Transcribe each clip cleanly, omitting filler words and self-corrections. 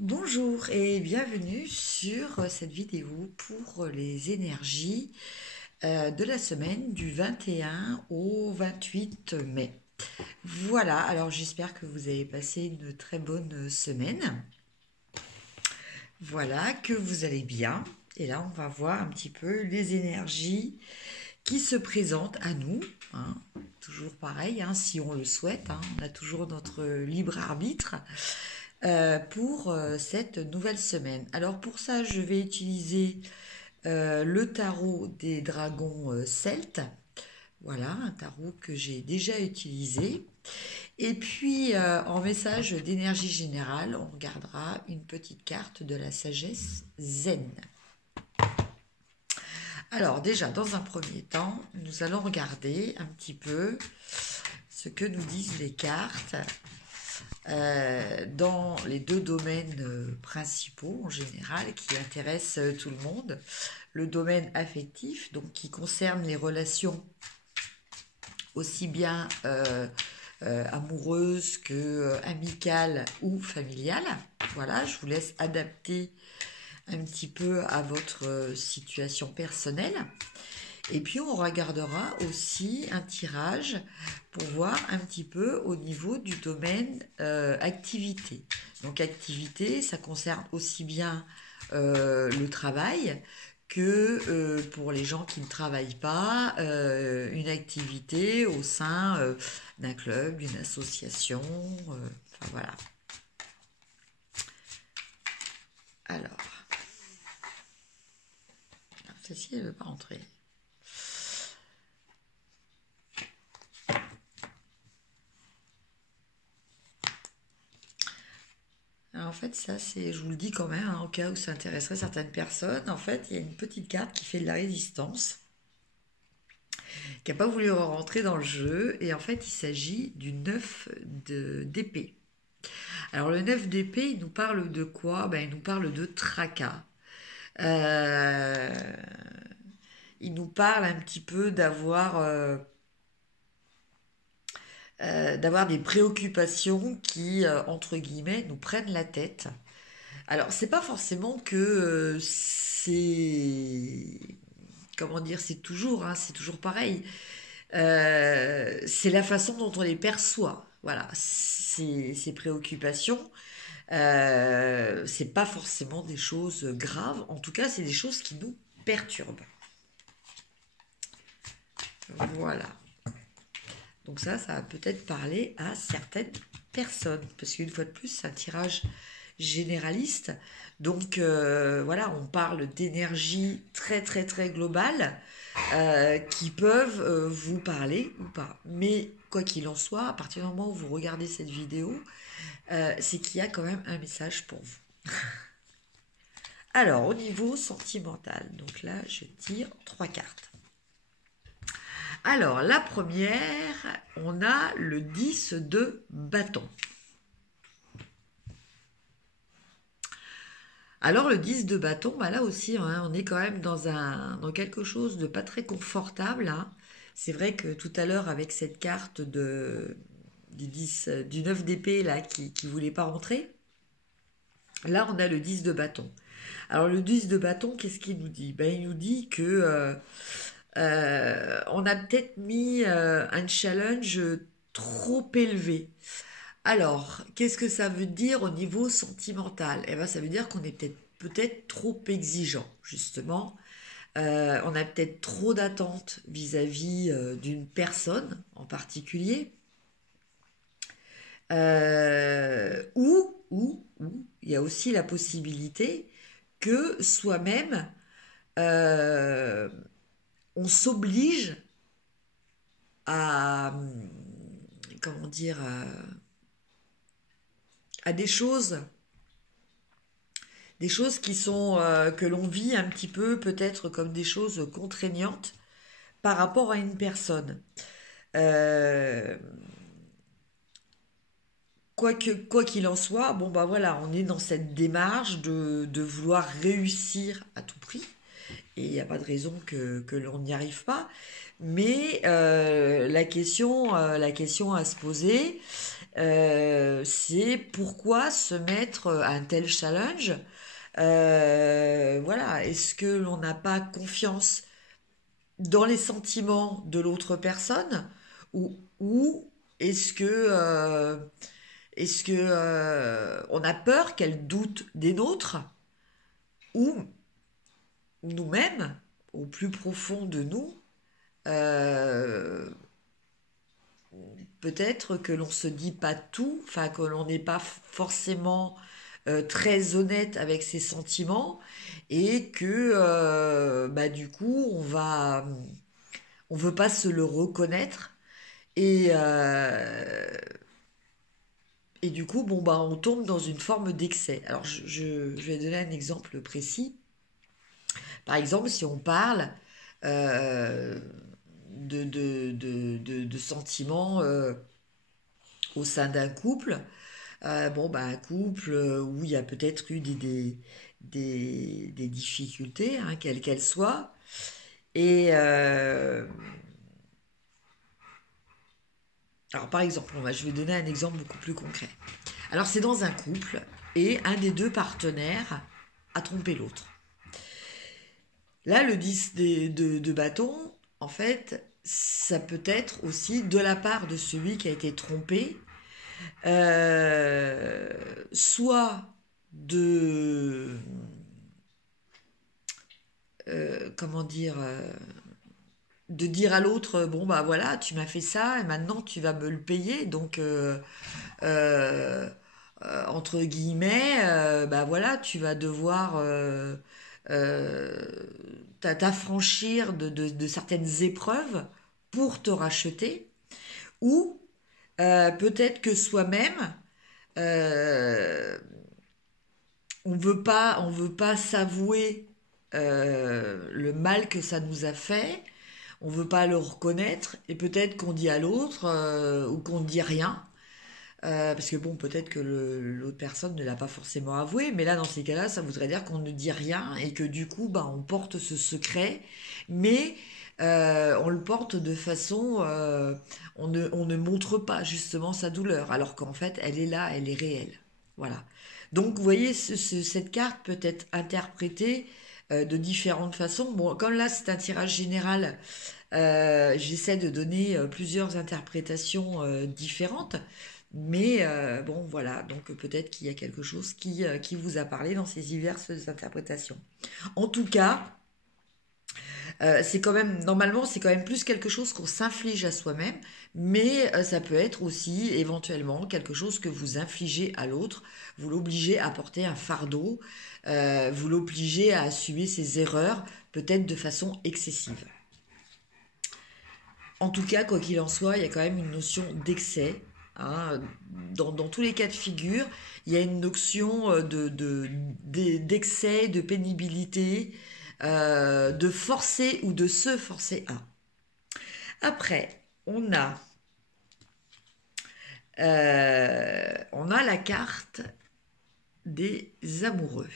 Bonjour et bienvenue sur cette vidéo pour les énergies de la semaine du 21 au 28 mai. Voilà, alors j'espère que vous avez passé une très bonne semaine. Voilà, que vous allez bien. Et là, on va voir un petit peu les énergies qui se présentent à nous, hein. Toujours pareil, hein, si on le souhaite, hein, on a toujours notre libre arbitre pour cette nouvelle semaine. Alors pour ça, je vais utiliser le tarot des dragons celtes. Voilà, un tarot que j'ai déjà utilisé. Et puis, en message d'énergie générale, on regardera une petite carte de la sagesse zen. Alors déjà, dans un premier temps, nous allons regarder un petit peu ce que nous disent les cartes dans les deux domaines principaux en général qui intéressent tout le monde. Le domaine affectif, donc qui concerne les relations aussi bien amoureuses que amicales ou familiales. Voilà, je vous laisse adapter un petit peu à votre situation personnelle. Et puis on regardera aussi un tirage pour voir un petit peu au niveau du domaine activité. Donc activité, ça concerne aussi bien le travail que pour les gens qui ne travaillent pas, une activité au sein d'un club, d'une association. Enfin voilà. Alors, celle-ci, elle ne veut pas rentrer. Alors, en fait, ça, c'est, je vous le dis quand même, hein, au cas où ça intéresserait certaines personnes. En fait, il y a une petite carte qui fait de la résistance, qui n'a pas voulu rentrer dans le jeu. Et en fait, il s'agit du 9 d'épée. Alors, le 9 d'épée, il nous parle de quoi? Ben, il nous parle de tracas. Euh, il nous parle un petit peu d'avoir des préoccupations qui, entre guillemets, nous prennent la tête. Alors, c'est pas forcément que c'est. Comment dire, c'est toujours, hein, c'est toujours pareil. C'est la façon dont on les perçoit. Voilà, ces préoccupations, c'est pas forcément des choses graves. En tout cas, c'est des choses qui nous perturbent. Voilà. Donc ça va peut-être parler à certaines personnes. Parce qu'une fois de plus, c'est un tirage généraliste. Donc voilà, on parle d'énergie très très très globale qui peuvent vous parler ou pas. Mais quoi qu'il en soit, à partir du moment où vous regardez cette vidéo, c'est qu'il y a quand même un message pour vous. Alors, au niveau sentimental, donc là, je tire 3 cartes. Alors, la première, on a le 10 de bâton. Alors, le 10 de bâton, bah là aussi, hein, on est quand même dans quelque chose de pas très confortable, hein. C'est vrai que tout à l'heure, avec cette carte du 10, du 9 d'épée là, qui voulait pas rentrer, là, on a le 10 de bâton. Alors, le 10 de bâton, qu'est-ce qu'il nous dit? Ben, il nous dit que on a peut-être mis un challenge trop élevé. Alors, qu'est-ce que ça veut dire au niveau sentimental? Eh ben, ça veut dire qu'on est peut-être trop exigeant, justement. On a peut-être trop d'attentes vis-à-vis d'une personne en particulier. Ou, il y a aussi la possibilité que soi-même, euh, on s'oblige à, comment dire, à des choses qui sont que l'on vit un petit peu peut-être comme des choses contraignantes par rapport à une personne. Euh, quoi qu'il en soit, bon bah voilà, on est dans cette démarche de vouloir réussir à tout prix. Et il n'y a pas de raison que l'on n'y arrive pas. Mais la question à se poser, C'est pourquoi se mettre à un tel challenge. Voilà, est-ce que l'on n'a pas confiance dans les sentiments de l'autre personne ou est-ce que on a peur qu'elle doute des nôtres ou nous-mêmes, au plus profond de nous, euh, peut-être que l'on se dit pas tout, enfin que l'on n'est pas forcément très honnête avec ses sentiments et que bah, du coup on veut pas se le reconnaître et et du coup bon bah on tombe dans une forme d'excès. Alors je vais donner un exemple précis. Par exemple, si on parle euh, de sentiments au sein d'un couple, bon, bah, un couple où il y a peut-être eu des difficultés, hein, quelles qu'elles soient. Et alors, par exemple, je vais donner un exemple beaucoup plus concret. Alors, c'est dans un couple et un des deux partenaires a trompé l'autre. Là, le 10 de bâton, en fait, ça peut être aussi de la part de celui qui a été trompé, euh, soit de comment dire de dire à l'autre bon bah voilà tu m'as fait ça et maintenant tu vas me le payer donc euh, entre guillemets bah voilà tu vas devoir euh, t'affranchir de certaines épreuves pour te racheter ou peut-être que soi-même euh, on veut pas s'avouer le mal que ça nous a fait, on veut pas le reconnaître, et peut-être qu'on dit à l'autre ou qu'on ne dit rien, parce que bon, peut-être que l'autre personne ne l'a pas forcément avoué, mais là, dans ces cas-là, ça voudrait dire qu'on ne dit rien et que du coup, bah, on porte ce secret, mais on le porte de façon, on ne montre pas justement sa douleur, alors qu'en fait, elle est là, elle est réelle. Voilà. Donc, vous voyez, cette carte peut être interprétée de différentes façons. Bon, comme là, c'est un tirage général, j'essaie de donner plusieurs interprétations différentes. Mais bon, voilà, donc peut-être qu'il y a quelque chose qui vous a parlé dans ces diverses interprétations. En tout cas, c'est quand même, normalement, c'est quand même plus quelque chose qu'on s'inflige à soi-même, mais ça peut être aussi éventuellement quelque chose que vous infligez à l'autre. Vous l'obligez à porter un fardeau, vous l'obligez à assumer ses erreurs, peut-être de façon excessive. En tout cas, quoi qu'il en soit, il y a quand même une notion d'excès. Hein. Dans tous les cas de figure, il y a une notion d'excès, de pénibilité, de forcer ou de se forcer à. Après, on a la carte des amoureux.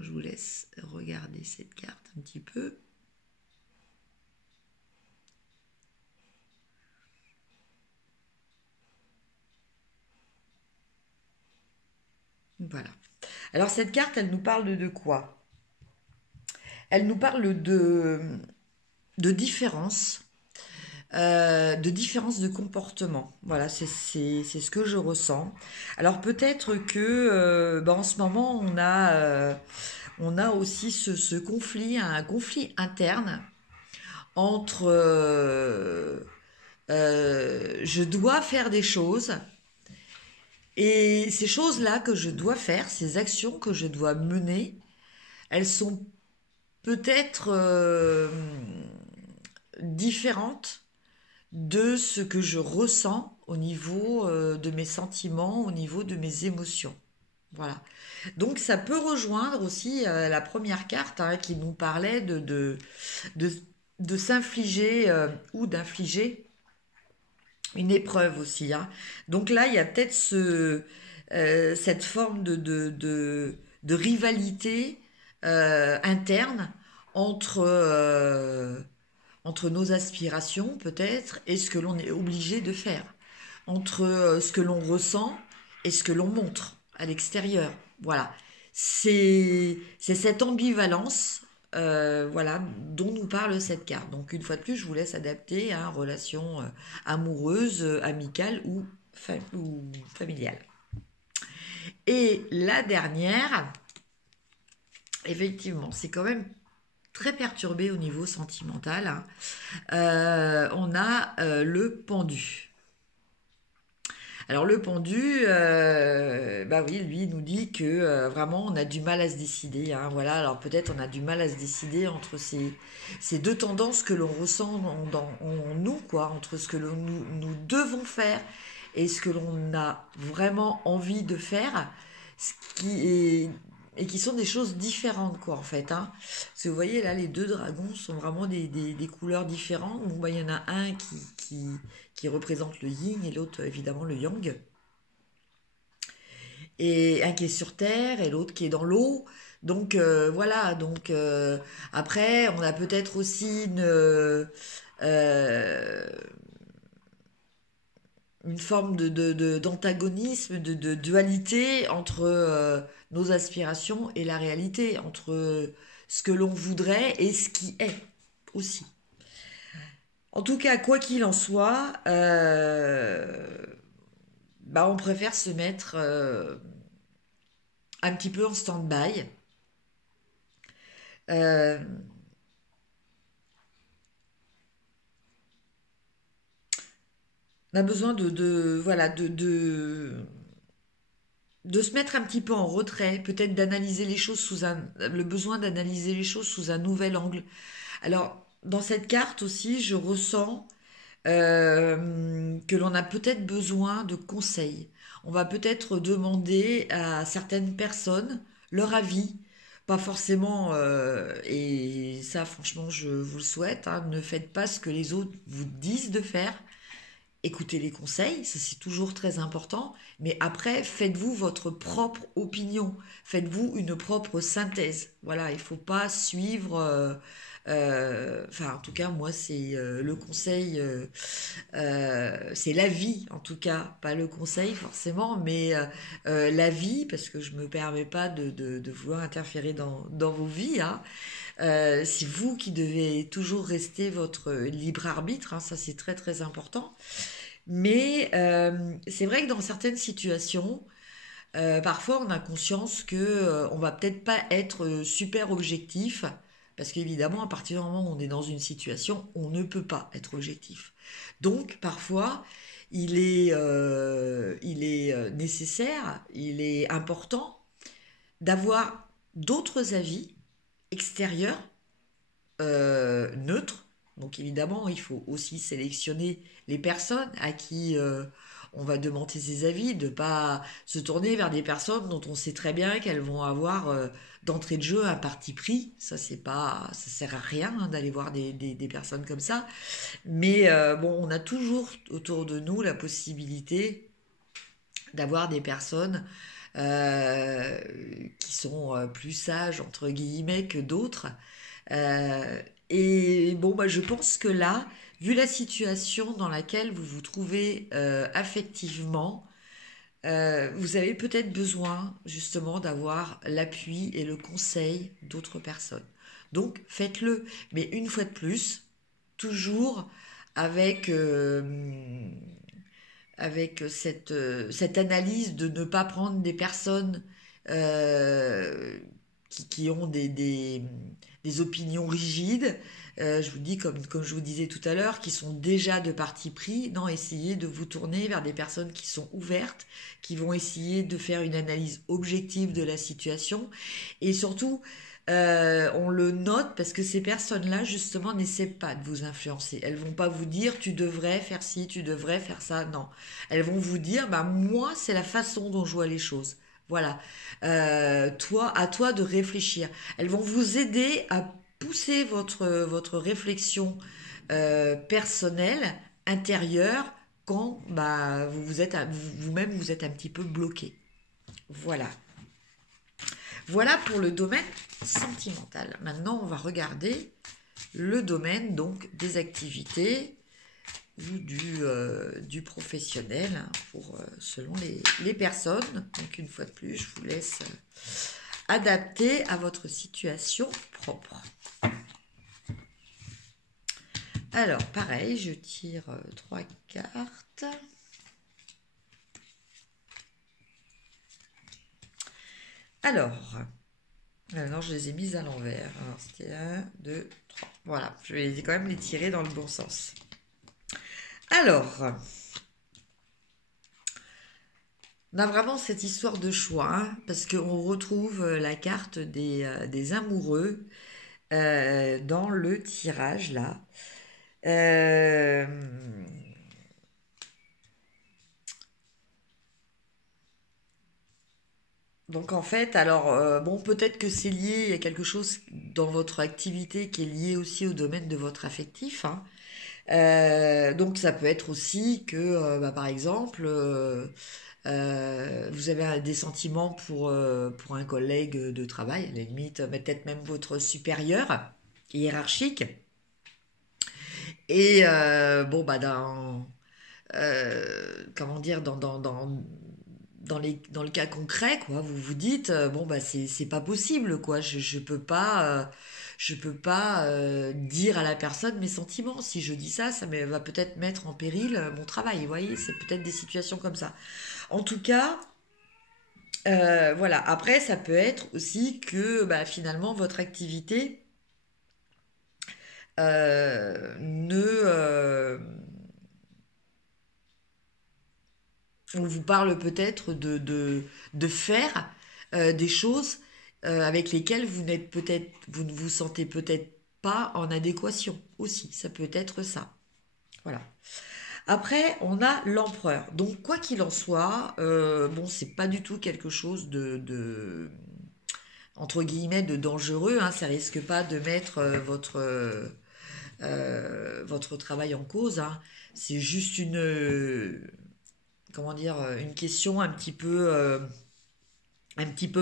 Je vous laisse regarder cette carte un petit peu. Voilà. Alors cette carte, elle nous parle de quoi? Elle nous parle de différence, de différence de comportement. Voilà, c'est ce que je ressens. Alors peut-être que bah, en ce moment, on a aussi ce conflit, un conflit interne entre je dois faire des choses et ces choses-là que je dois faire, ces actions que je dois mener, elles sont peut-être différentes de ce que je ressens au niveau de mes sentiments, au niveau de mes émotions. Voilà. Donc ça peut rejoindre aussi la première carte hein, qui nous parlait de, de s'infliger ou d'infliger une épreuve aussi. Hein. Donc là, il y a peut-être cette forme de rivalité interne entre, entre nos aspirations peut-être et ce que l'on est obligé de faire. entre ce que l'on ressent et ce que l'on montre à l'extérieur. Voilà. C'est cette ambivalence voilà, dont nous parle cette carte. Donc une fois de plus, je vous laisse adapter à relation amoureuse, amicale ou familiale. Et la dernière, effectivement, c'est quand même très perturbé au niveau sentimental, hein. On a le pendu. Alors le pendu, bah oui, lui il nous dit que vraiment on a du mal à se décider, hein, voilà. Alors peut-être on a du mal à se décider entre ces deux tendances que l'on ressent en nous, quoi, entre ce que nous devons faire et ce que l'on a vraiment envie de faire, ce qui est et qui sont des choses différentes, quoi, en fait, hein. Parce que vous voyez là, les deux dragons sont vraiment des couleurs différentes. Bon, bah, il y en a un qui représente le yin et l'autre évidemment le yang. Et un qui est sur terre et l'autre qui est dans l'eau. Donc voilà, donc après on a peut-être aussi euh, une forme d'antagonisme, de dualité entre nos aspirations et la réalité, entre ce que l'on voudrait et ce qui est aussi. En tout cas, quoi qu'il en soit, bah, on préfère se mettre un petit peu en stand-by. Euh, on a besoin voilà, de se mettre un petit peu en retrait, peut-être d'analyser les choses le besoin d'analyser les choses sous un nouvel angle. Alors, dans cette carte aussi, je ressens que l'on a peut-être besoin de conseils. On va peut-être demander à certaines personnes leur avis. Pas forcément, et ça franchement je vous le souhaite, hein, ne faites pas ce que les autres vous disent de faire. Écoutez les conseils, ça c'est toujours très important, mais après faites-vous votre propre opinion, faites-vous une propre synthèse. Voilà, il ne faut pas suivre, enfin en tout cas moi c'est le conseil, c'est l'avis en tout cas, pas le conseil forcément, mais l'avis parce que je me permets pas de vouloir interférer dans vos vies, hein. C'est vous qui devez toujours rester votre libre arbitre, hein, ça c'est très très important. Mais c'est vrai que dans certaines situations, parfois on a conscience que on va peut-être pas être super objectif, parce qu'évidemment, à partir du moment où on est dans une situation, on ne peut pas être objectif. Donc parfois, il est nécessaire, il est important d'avoir d'autres avis extérieurs neutre. Donc évidemment, il faut aussi sélectionner les personnes à qui on va demander ses avis, de pas se tourner vers des personnes dont on sait très bien qu'elles vont avoir d'entrée de jeu un parti pris. Ça c'est pas, ça sert à rien, hein, d'aller voir des personnes comme ça. Mais bon, on a toujours autour de nous la possibilité d'avoir des personnes euh, qui sont plus sages entre guillemets que d'autres. Euh, et bon, bah, je pense que là, vu la situation dans laquelle vous vous trouvez affectivement, vous avez peut-être besoin justement d'avoir l'appui et le conseil d'autres personnes. Donc faites-le, mais une fois de plus, toujours avec, avec cette analyse de ne pas prendre des personnes euh, qui ont des opinions rigides. Je vous dis, comme je vous disais tout à l'heure, qui sont déjà de parti pris. Non, essayez de vous tourner vers des personnes qui sont ouvertes, qui vont essayer de faire une analyse objective de la situation. Et surtout, on le note parce que ces personnes-là, justement, n'essaient pas de vous influencer. Elles vont pas vous dire, tu devrais faire ci, tu devrais faire ça. Non. Elles vont vous dire, bah, moi, c'est la façon dont je vois les choses. Voilà. À toi de réfléchir. Elles vont vous aider à pousser votre réflexion personnelle, intérieure, quand bah, vous-même vous êtes un petit peu bloqué. Voilà. Voilà pour le domaine sentimental. Maintenant, on va regarder le domaine donc des activités ou du professionnel, hein, selon les personnes. Donc une fois de plus, je vous laisse adapter à votre situation propre. Alors, pareil, je tire 3 cartes. Alors, je les ai mises à l'envers. Alors, c'était 1, 2, 3. Voilà, je vais quand même les tirer dans le bon sens. Alors, on a vraiment cette histoire de choix, hein, parce qu'on retrouve la carte des amoureux dans le tirage, là. Donc en fait, alors bon, peut-être que c'est lié, il y a quelque chose dans votre activité qui est lié aussi au domaine de votre affectif, hein. Donc ça peut être aussi que, par exemple, vous avez des sentiments pour un collègue de travail, à la limite, peut-être même votre supérieur hiérarchique. Et bon, comment dire, dans le cas concret, quoi, vous vous dites, bon, c'est pas possible, quoi, je peux pas dire à la personne mes sentiments. Si je dis ça, va peut-être mettre en péril mon travail, vous voyez, c'est peut-être des situations comme ça. En tout cas, voilà, après, ça peut être aussi que finalement, votre activité ne... on vous parle peut-être de faire des choses avec lesquelles vous ne vous sentez peut-être pas en adéquation aussi. Ça peut être ça. Voilà. Après, on a l'empereur. Donc, quoi qu'il en soit, bon, c'est pas du tout quelque chose entre guillemets, de dangereux, hein. Ça risque pas de mettre votre travail en cause, hein. C'est juste comment dire, une question un petit peu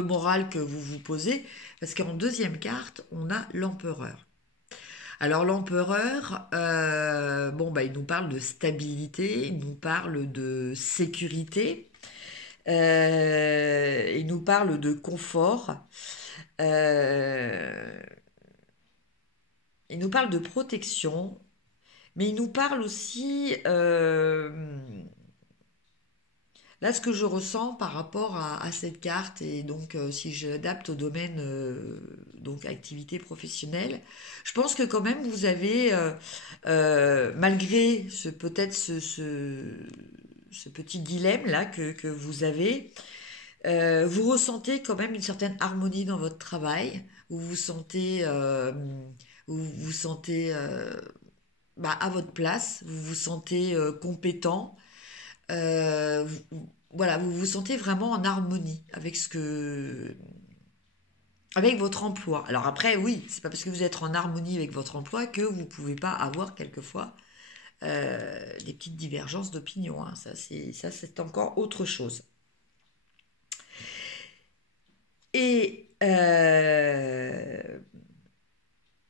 morale que vous vous posez, parce qu'en deuxième carte, on a l'empereur. Alors l'empereur, bon, il nous parle de stabilité, il nous parle de sécurité, il nous parle de confort, euh, il nous parle de protection, mais il nous parle aussi, là, ce que je ressens par rapport à cette carte, et donc si j'adapte au domaine donc activité professionnelle, je pense que quand même vous avez, malgré peut-être ce petit dilemme là que vous avez, vous ressentez quand même une certaine harmonie dans votre travail. Vous vous sentez à votre place, vous vous sentez compétent. Voilà, vous vous sentez vraiment en harmonie avec votre emploi. Alors après, oui, c'est pas parce que vous êtes en harmonie avec votre emploi que vous pouvez pas avoir quelquefois des petites divergences d'opinion, hein. Ça c'est encore autre chose. Et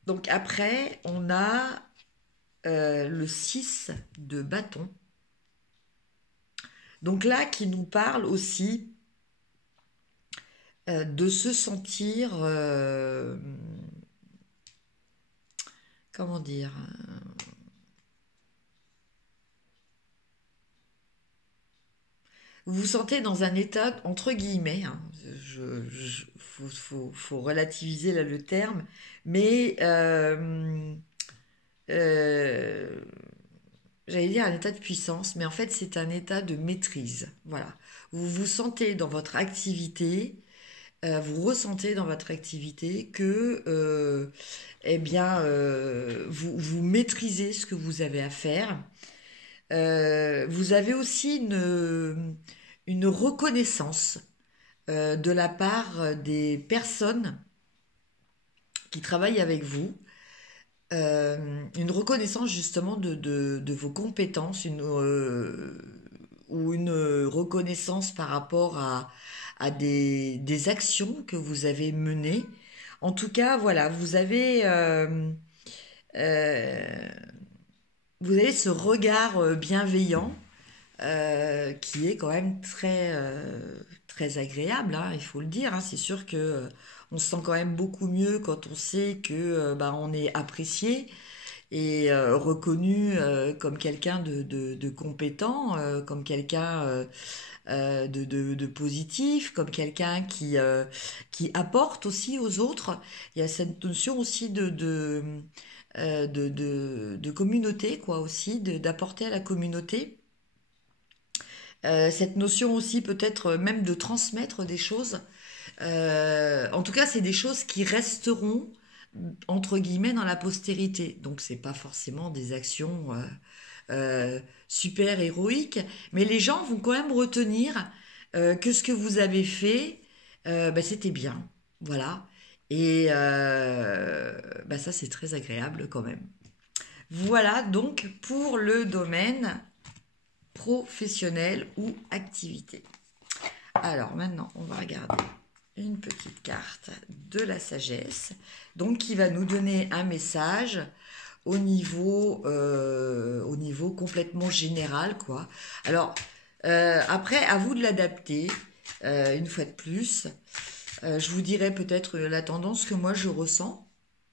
donc après, on a le 6 de bâton. Donc là, qui nous parle aussi de se sentir, comment dire, vous vous sentez dans un état, entre guillemets, hein, faut relativiser là le terme, mais euh, j'allais dire un état de puissance, mais en fait c'est un état de maîtrise. Voilà. Vous vous sentez dans votre activité, vous ressentez dans votre activité que vous maîtrisez ce que vous avez à faire. Vous avez aussi une reconnaissance de la part des personnes qui travaillent avec vous, une reconnaissance justement de vos compétences, ou une reconnaissance par rapport à des actions que vous avez menées. En tout cas, voilà, vous avez euh, vous avez ce regard bienveillant qui est quand même très agréable, hein, il faut le dire, hein. C'est sûr que on se sent quand même beaucoup mieux quand on sait que bah, on est apprécié et reconnu comme quelqu'un de compétent, comme quelqu'un de positif, comme quelqu'un qui apporte aussi aux autres. Il y a cette notion aussi de communauté, quoi, aussi, d'apporter à la communauté. Cette notion aussi peut-être même de transmettre des choses. En tout cas, c'est des choses qui resteront entre guillemets dans la postérité. Donc c'est pas forcément des actions super héroïques, mais les gens vont quand même retenir que ce que vous avez fait, bah, c'était bien. Voilà. Et bah, ça, c'est très agréable quand même. Voilà donc pour le domaine professionnel ou activité. Alors maintenant, on va regarder une petite carte de la sagesse, donc qui va nous donner un message au niveau complètement général, quoi. Alors, après, à vous de l'adapter, une fois de plus. Je vous dirai peut-être la tendance que moi je ressens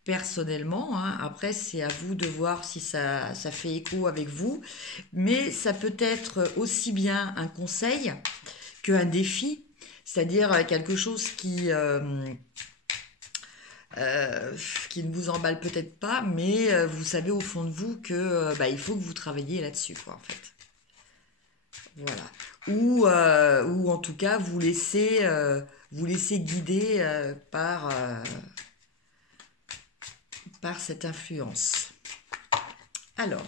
personnellement, hein. Après, c'est à vous de voir si ça fait écho avec vous. Mais ça peut être aussi bien un conseil qu'un défi, c'est-à-dire quelque chose qui ne vous emballe peut-être pas, mais vous savez au fond de vous que bah, il faut que vous travailliez là-dessus, quoi, en fait. Voilà. Ou en tout cas, vous laissez guider par cette influence. Alors,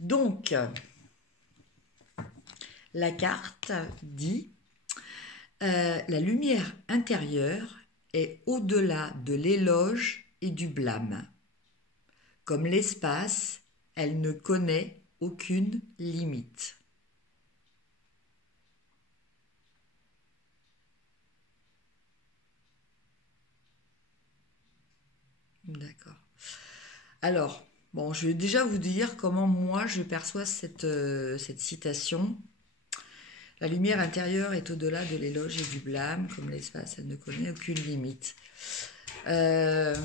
donc, la carte dit la lumière intérieure est au-delà de l'éloge et du blâme. Comme l'espace, elle ne connaît aucune limite. D'accord. Alors, bon, je vais déjà vous dire comment moi je perçois cette citation. La lumière intérieure est au-delà de l'éloge et du blâme, comme l'espace, elle ne connaît aucune limite. Euh,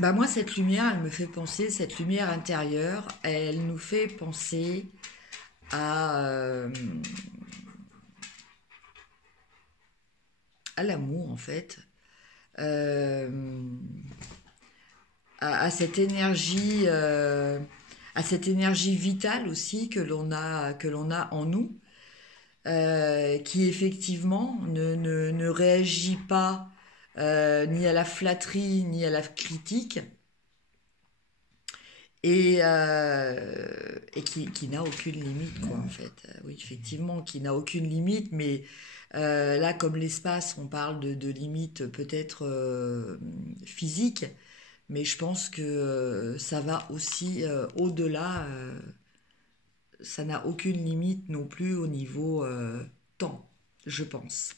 Bah moi, cette lumière, elle me fait penser, cette lumière intérieure, elle nous fait penser à, à l'amour, en fait, euh, à cette énergie vitale aussi que l'on a en nous, qui effectivement ne réagit pas ni à la flatterie ni à la critique, et qui n'a aucune limite, quoi, en fait. Oui, effectivement, qui n'a aucune limite, mais là, comme l'espace, on parle de limites peut-être physiques, mais je pense que ça va aussi au-delà, ça n'a aucune limite non plus au niveau temps, je pense.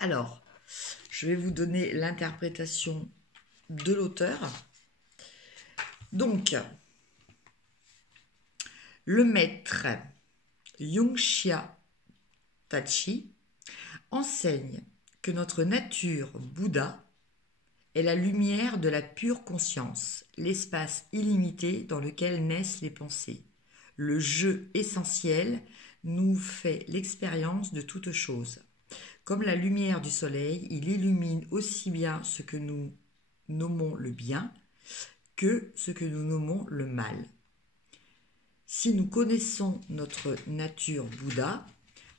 Alors, je vais vous donner l'interprétation de l'auteur. Donc, le maître Yongxia Tachi enseigne que notre nature Bouddha est la lumière de la pure conscience, l'espace illimité dans lequel naissent les pensées. Le jeu essentiel nous fait l'expérience de toute chose. Comme la lumière du soleil, il illumine aussi bien ce que nous nommons le bien que ce que nous nommons le mal. Si nous connaissons notre nature Bouddha,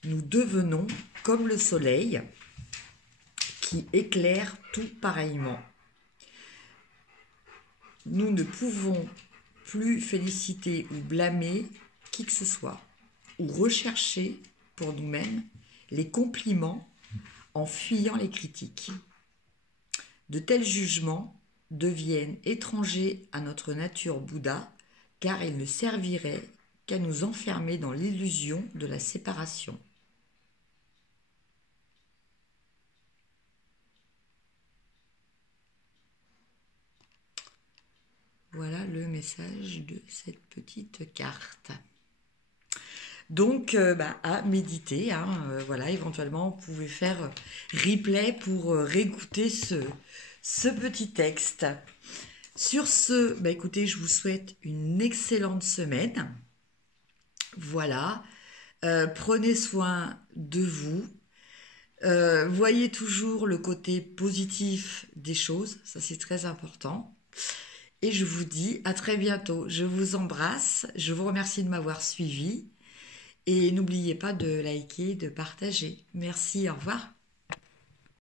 nous devenons comme le soleil qui éclaire tout pareillement. Nous ne pouvons plus féliciter ou blâmer qui que ce soit, ou rechercher pour nous-mêmes les compliments en fuyant les critiques. De tels jugements deviennent étrangers à notre nature Bouddha, car ils ne serviraient qu'à nous enfermer dans l'illusion de la séparation. Voilà le message de cette petite carte. Donc, à méditer, hein, voilà, éventuellement, vous pouvez faire replay pour réécouter ce petit texte. Sur ce, écoutez, je vous souhaite une excellente semaine. Voilà, prenez soin de vous. Voyez toujours le côté positif des choses, ça c'est très important. Et je vous dis à très bientôt. Je vous embrasse, je vous remercie de m'avoir suivi. Et n'oubliez pas de liker, de partager. Merci, au revoir.